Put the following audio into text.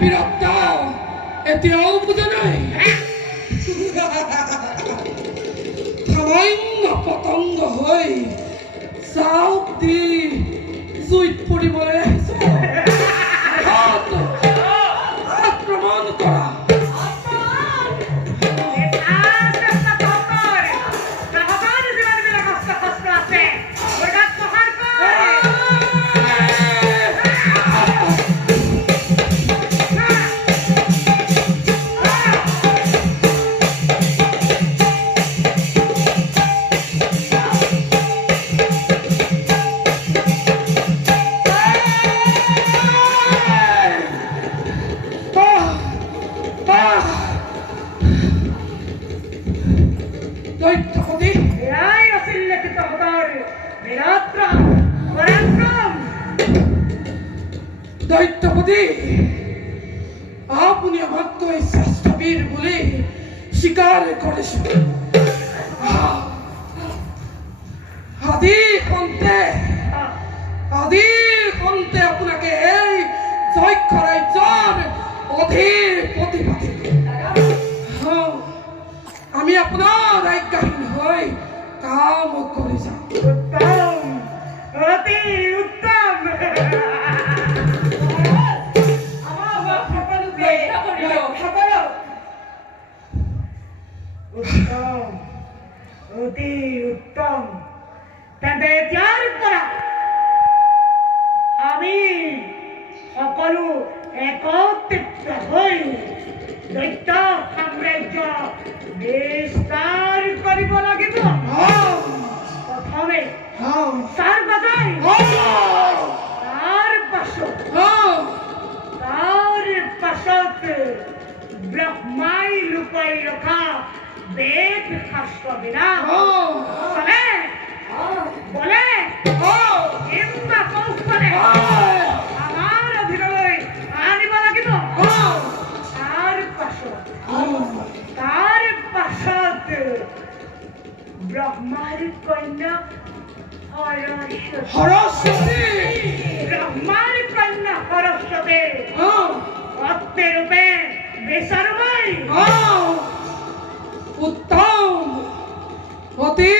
বীৰত্ব এতিয়াও বুজা নাই সামান্য পতংগ হৈ চাওক দি জুইত পৰিবলৈ আহিছো আক্ৰমণ কৰা দৈত্যপতি আপুনি আমাতকৈ শ্ৰেষ্ঠ বীৰ বুলি স্বীকাৰ কৰিছে আদি খন্তে আপোনাকে এই যক্ষ ৰাজ্যৰ অধিপতি পাতিব আমি আপোনাৰ আজ্ঞাহীন হৈ কাম কৰি যাম অতি উত্তম অতি উত্তম তেন্তে এতিয়াৰ পৰা আমি সকলো একত্ৰিত হৈ দৈত্য সাম্ৰাজ্য বিস্তাৰ কৰিব লাগিব প্ৰথমে চাৰ বজাই তাৰ পাছত ব্ৰহ্মাই লুকাই ৰখা বেদ শাস্ত্ৰ বিলাক চলে বলে কিম্বা কৌশলে আমাৰ অধীনলৈ আনিব লাগিব তাৰ পাছত ব্ৰহ্মাৰ কন্যা সৰস্বতী ব্ৰহ্মাৰ কন্যা সৰস্বতী পত্নী ৰূপে বিচাৰবাই উত্তম অতি